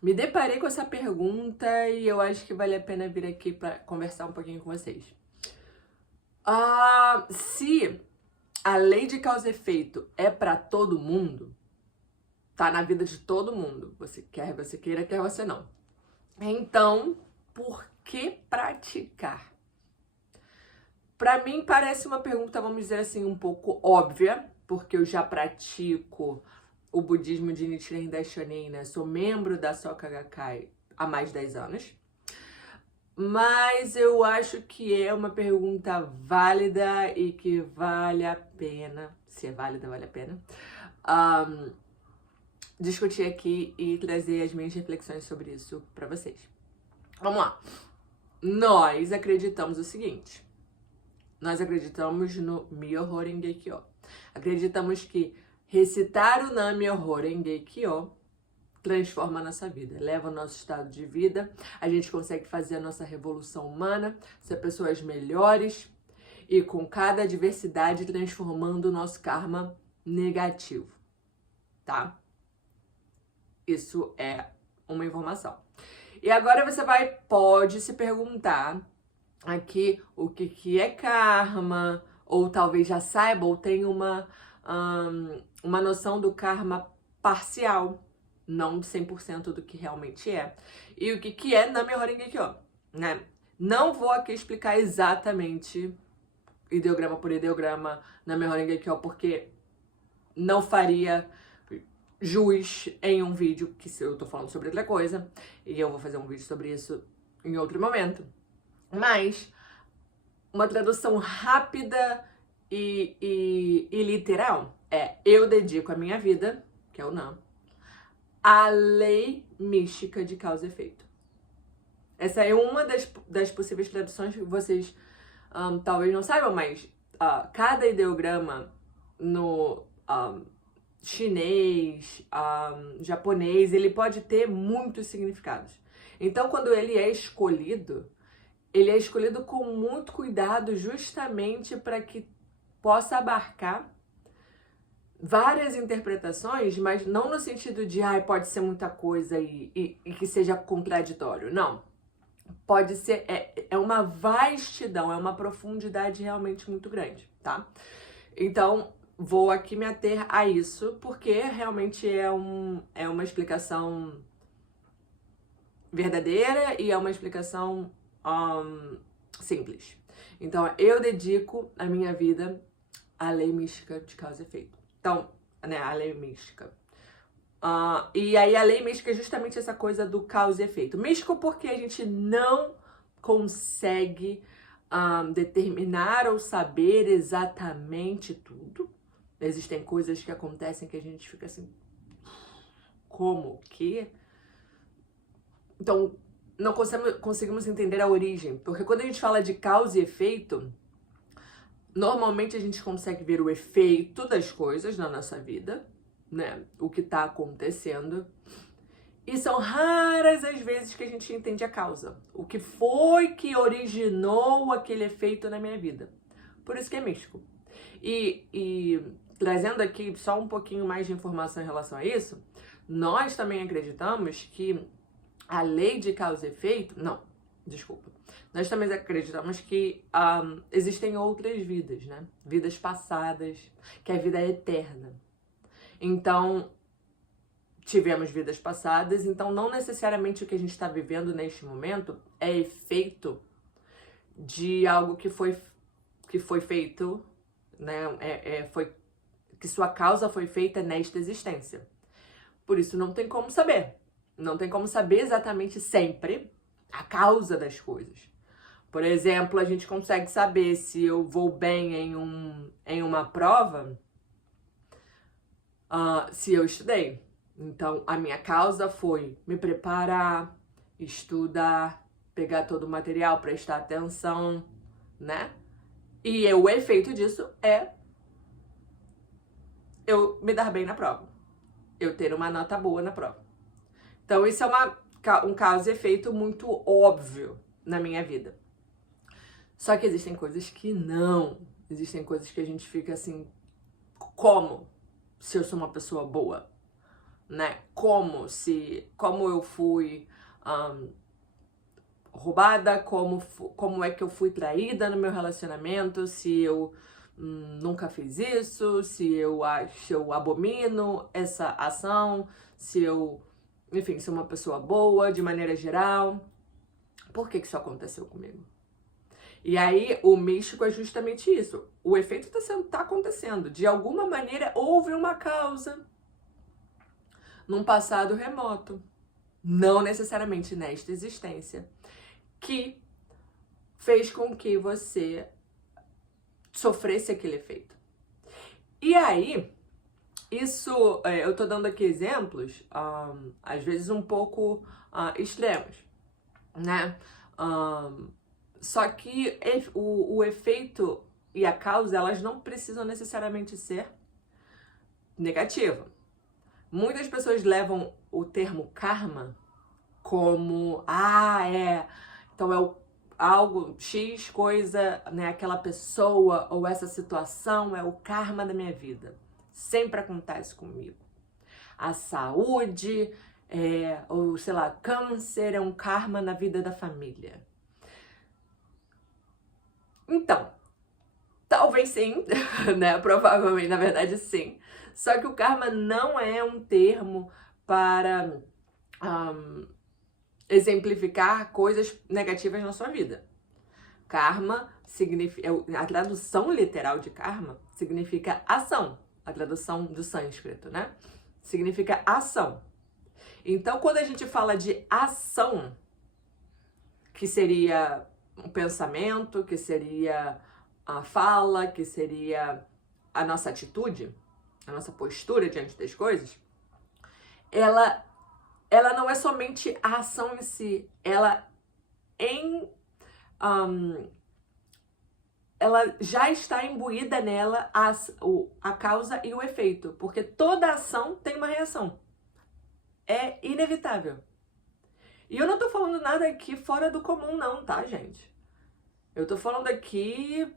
Me deparei com essa pergunta e eu acho que vale a pena vir aqui para conversar um pouquinho com vocês. Se a lei de causa e efeito é para todo mundo, tá na vida de todo mundo, você quer você queira, quer você não. Então, por que praticar? Para mim parece uma pergunta, vamos dizer assim, um pouco óbvia, porque eu já pratico o budismo de Nichiren Daishonin, né? Sou membro da Soka Gakkai há mais de 10 anos. Mas eu acho que é uma pergunta válida e que vale a pena, se é válida, vale a pena, discutir aqui e trazer as minhas reflexões sobre isso para vocês. Vamos lá. Nós acreditamos o seguinte. Nós acreditamos no Myoho Renge Kyo. Acreditamos que recitar o Nam-myoho Renge Kyo transforma a nossa vida, eleva o nosso estado de vida, a gente consegue fazer a nossa revolução humana, ser pessoas melhores e com cada adversidade transformando o nosso karma negativo, tá? Isso é uma informação. E agora você pode se perguntar aqui o que é karma, ou talvez já saiba, ou tenha uma noção do karma parcial, não 100% do que realmente é. E o que é Nam-myoho Renge Kyo, né? Não vou aqui explicar exatamente ideograma por ideograma Nam-myoho Renge Kyo, porque não faria jus em um vídeo, que se eu tô falando sobre outra coisa, e eu vou fazer um vídeo sobre isso em outro momento. Mas uma tradução rápida e literal é: eu dedico a minha vida, que é o Nam, à lei mística de causa e efeito. Essa é uma das possíveis traduções que vocês talvez não saibam, mas cada ideograma no chinês, japonês, ele pode ter muitos significados. Então, quando ele é escolhido com muito cuidado, justamente para que possa abarcar várias interpretações, mas não no sentido de pode ser muita coisa e que seja contraditório. Não. Pode ser, é uma vastidão, é uma profundidade realmente muito grande, tá? Então, vou aqui me ater a isso, porque realmente é uma explicação verdadeira e é uma explicação simples. Então, eu dedico a minha vida à lei mística de causa e efeito. Então, né, a lei mística. E aí a lei mística é justamente essa coisa do causa e efeito. Místico porque a gente não consegue determinar ou saber exatamente tudo. Existem coisas que acontecem que a gente fica assim, como que? Então, não conseguimos entender a origem. Porque quando a gente fala de causa e efeito, normalmente a gente consegue ver o efeito das coisas na nossa vida, né? O que tá acontecendo. E são raras as vezes que a gente entende a causa. O que foi que originou aquele efeito na minha vida. Por isso que é místico. E trazendo aqui só um pouquinho mais de informação em relação a isso, nós também acreditamos que a lei de causa e efeito... Não, desculpa. Nós também acreditamos que existem outras vidas, né? Vidas passadas, que a vida é eterna. Então, tivemos vidas passadas, então não necessariamente o que a gente está vivendo neste momento é efeito de algo que foi feito, né? Que sua causa foi feita nesta existência. Por isso não tem como saber. Não tem como saber exatamente sempre a causa das coisas. Por exemplo, a gente consegue saber se eu vou bem em uma prova se eu estudei. Então, a minha causa foi me preparar, estudar, pegar todo o material, prestar atenção, né? E o efeito disso é eu me dar bem na prova. Eu ter uma nota boa na prova. Então, isso é um causa e efeito muito óbvio na minha vida. Só que existem coisas que não. Existem coisas que a gente fica assim, como se eu sou uma pessoa boa? né? Como eu fui roubada, como é que eu fui traída no meu relacionamento, se eu nunca fiz isso, se eu abomino essa ação, se eu, enfim, sou uma pessoa boa de maneira geral. Por que isso aconteceu comigo? E aí, o místico é justamente isso. O efeito tá acontecendo. De alguma maneira, houve uma causa num passado remoto, não necessariamente nesta existência, que fez com que você sofresse aquele efeito. E aí, isso, eu tô dando aqui exemplos, às vezes um pouco extremos, né? Só que o efeito e a causa, elas não precisam necessariamente ser negativas. Muitas pessoas levam o termo karma como, então algo X coisa, né, aquela pessoa ou essa situação é o karma da minha vida. Sempre acontece comigo. A saúde, ou sei lá, câncer é um karma na vida da família. Então, talvez sim, né? Provavelmente, na verdade, sim. Só que o karma não é um termo para exemplificar coisas negativas na sua vida. Karma significa, a tradução literal de karma significa ação. A tradução do sânscrito, né? Significa ação. Então, quando a gente fala de ação, que seria um pensamento, que seria a fala, que seria a nossa atitude, a nossa postura diante das coisas, ela não é somente a ação em si, ela já está imbuída nela a causa e o efeito, porque toda ação tem uma reação. É inevitável. E eu não tô falando nada aqui fora do comum não, tá, gente? Eu tô falando aqui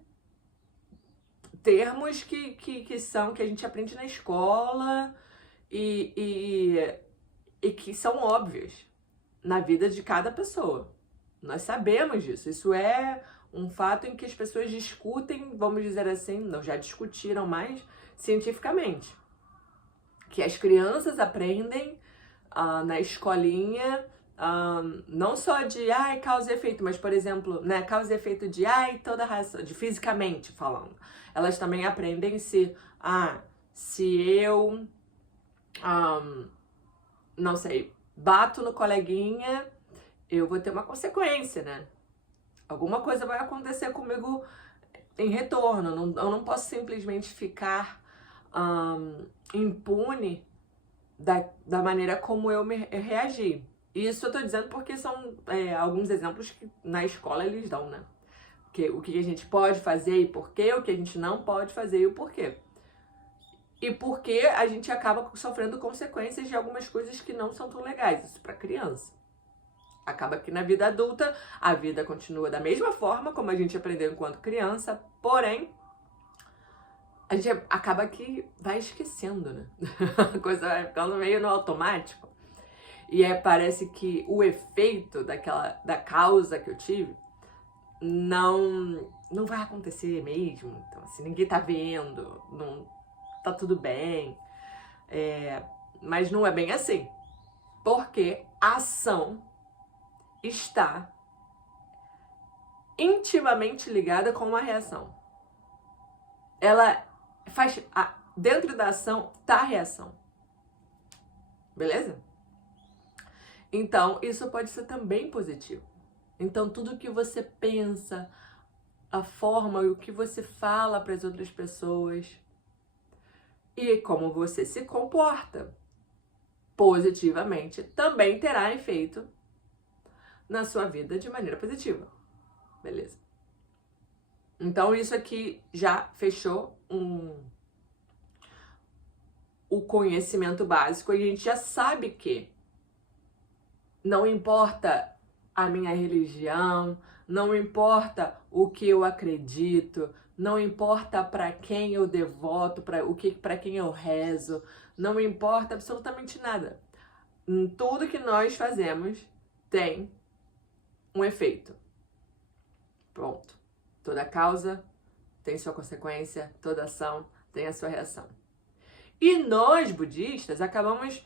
termos que a gente aprende na escola e que são óbvios na vida de cada pessoa. Nós sabemos disso. Isso é um fato em que as pessoas discutem, vamos dizer assim, não, já discutiram mais cientificamente. Que as crianças aprendem na escolinha, não só de causa e efeito, mas, por exemplo, né, causa e efeito de toda raça, de fisicamente falando. Elas também aprendem se eu, não sei, bato no coleguinha, eu vou ter uma consequência, né? Alguma coisa vai acontecer comigo em retorno. Eu não posso simplesmente ficar impune da maneira como eu reagi. Isso eu tô dizendo porque são alguns exemplos que na escola eles dão, né? O que a gente pode fazer e por quê, o que a gente não pode fazer e o porquê. E porque a gente acaba sofrendo consequências de algumas coisas que não são tão legais. Isso pra criança. Acaba que na vida adulta, a vida continua da mesma forma como a gente aprendeu enquanto criança, porém, a gente acaba que vai esquecendo, né? A coisa vai ficando meio no automático. E parece que o efeito da causa que eu tive não vai acontecer mesmo. Então, assim, ninguém tá vendo, não tá tudo bem. Mas não é bem assim. Porque a ação está intimamente ligada com uma reação. Ela faz... dentro da ação tá a reação. Beleza? Então, isso pode ser também positivo. Então, tudo que você pensa, a forma e o que você fala para as outras pessoas e como você se comporta positivamente também terá efeito na sua vida de maneira positiva. Beleza? Então, isso aqui já fechou o conhecimento básico e a gente já sabe que não importa a minha religião, não importa o que eu acredito, não importa para quem eu devoto, para quem eu rezo, não importa absolutamente nada. Em tudo que nós fazemos tem um efeito. Pronto. Toda causa tem sua consequência, toda ação tem a sua reação. E nós, budistas, acabamos,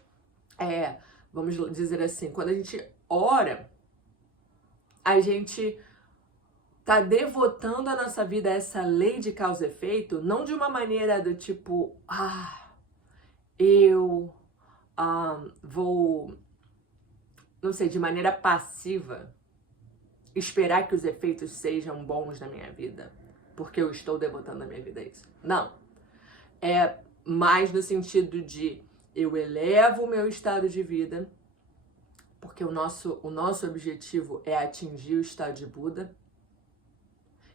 vamos dizer assim, quando a gente ora, a gente tá devotando a nossa vida a essa lei de causa e efeito, não de uma maneira do tipo, eu vou, não sei, de maneira passiva, esperar que os efeitos sejam bons na minha vida, porque eu estou devotando a minha vida a isso. Não. É mais no sentido de eu elevo o meu estado de vida, porque o nosso objetivo é atingir o estado de Buda,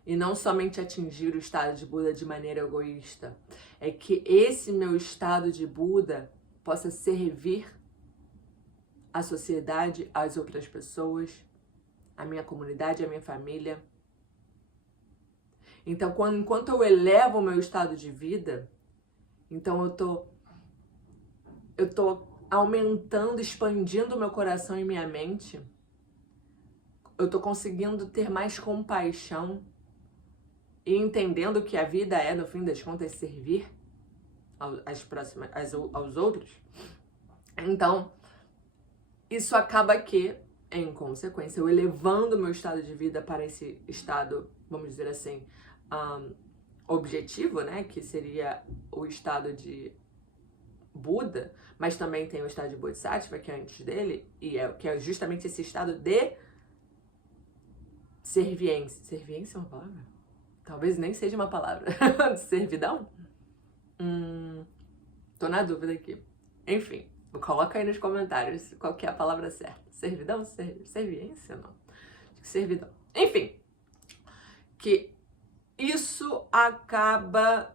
e não somente atingir o estado de Buda de maneira egoísta, é que esse meu estado de Buda possa servir à sociedade, às outras pessoas, à minha comunidade, à minha família. Então, enquanto eu elevo o meu estado de vida, então eu tô aumentando, expandindo o meu coração e minha mente. Eu tô conseguindo ter mais compaixão e entendendo que a vida é, no fim das contas, servir aos outros. Então, isso acaba que, em consequência, eu elevando o meu estado de vida para esse estado, vamos dizer assim, objetivo, né? Que seria o estado de Buda, mas também tem o estado de Bodhisattva, que é antes dele, que é justamente esse estado de serviência. Serviência é uma palavra? Talvez nem seja uma palavra. Servidão? Tô na dúvida aqui. Enfim, coloca aí nos comentários qual que é a palavra certa. Servidão? Serviência? Não. Acho que servidão. Enfim, que isso acaba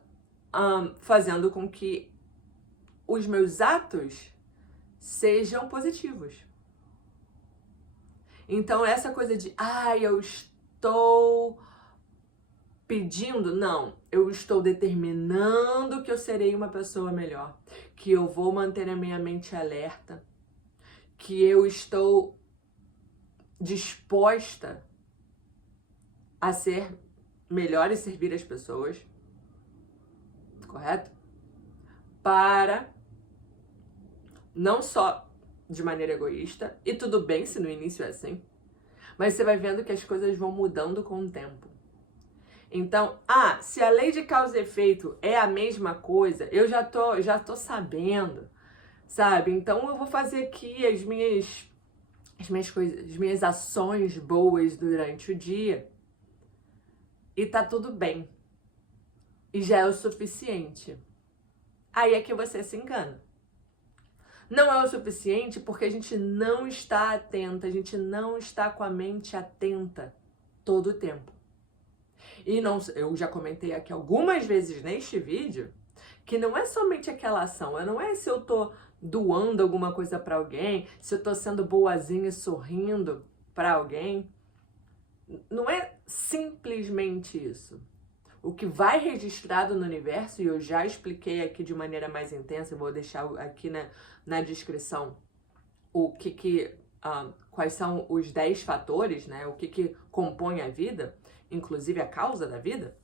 fazendo com que os meus atos sejam positivos. Então, essa coisa de, eu estou pedindo, não, eu estou determinando que eu serei uma pessoa melhor, que eu vou manter a minha mente alerta, que eu estou disposta a ser melhor e servir as pessoas, correto? Para não só de maneira egoísta, e tudo bem se no início é assim, mas você vai vendo que as coisas vão mudando com o tempo. Então, se a lei de causa e efeito é a mesma coisa, eu já tô sabendo, sabe? Então eu vou fazer aqui as minhas coisas, as minhas ações boas durante o dia, e tá tudo bem. E já é o suficiente. Aí é que você se engana. Não é o suficiente porque a gente não está atenta, a gente não está com a mente atenta todo o tempo. E não, eu já comentei aqui algumas vezes neste vídeo que não é somente aquela ação, não é se eu tô doando alguma coisa para alguém, se eu tô sendo boazinha e sorrindo para alguém. Não é simplesmente isso. O que vai registrado no universo, e eu já expliquei aqui de maneira mais intensa, eu vou deixar aqui na descrição quais são os 10 fatores, né? O que compõe a vida, inclusive a causa da vida,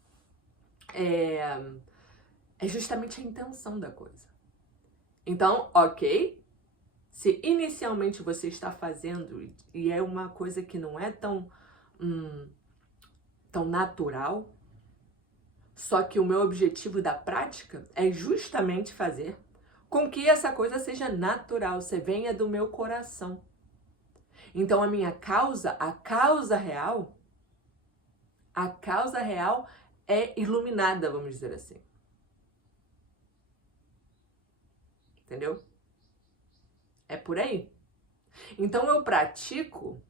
é justamente a intenção da coisa. Então, ok, se inicialmente você está fazendo e é uma coisa que não é tão natural, só que o meu objetivo da prática é justamente fazer com que essa coisa seja natural, se venha do meu coração. Então a minha causa, a causa real é iluminada, vamos dizer assim. Entendeu? É por aí. Então eu pratico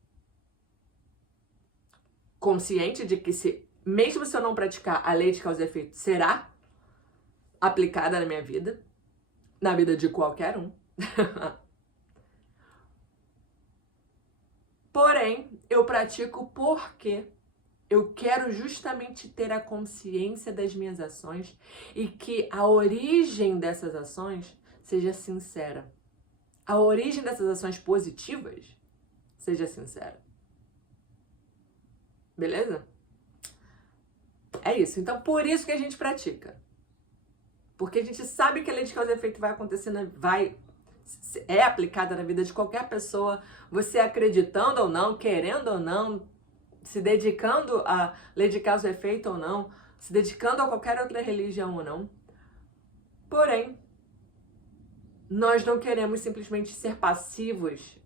consciente de que mesmo se eu não praticar, a lei de causa e efeito será aplicada na minha vida, na vida de qualquer um. Porém, eu pratico porque Eu quero justamente ter a consciência das minhas ações e que a origem dessas ações seja sincera. A origem dessas ações positivas seja sincera. Beleza? É isso. Então, por isso que a gente pratica. Porque a gente sabe que a lei de causa e efeito vai acontecer, é aplicada na vida de qualquer pessoa, você acreditando ou não, querendo ou não, se dedicando à lei de causa e efeito ou não, se dedicando a qualquer outra religião ou não. Porém, nós não queremos simplesmente ser passivos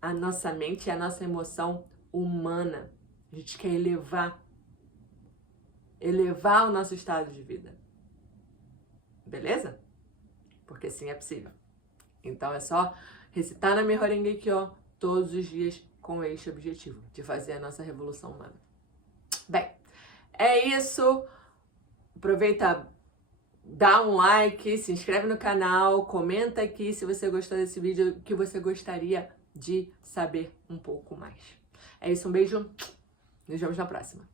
à nossa mente e à nossa emoção humana. A gente quer elevar o nosso estado de vida. Beleza? Porque sim, é possível. Então é só recitar na Mihorin Geikyo todos os dias com este objetivo, de fazer a nossa revolução humana. Bem, é isso. Aproveita, dá um like, se inscreve no canal, comenta aqui se você gostou desse vídeo, que você gostaria de saber um pouco mais. É isso, um beijo, nos vemos na próxima.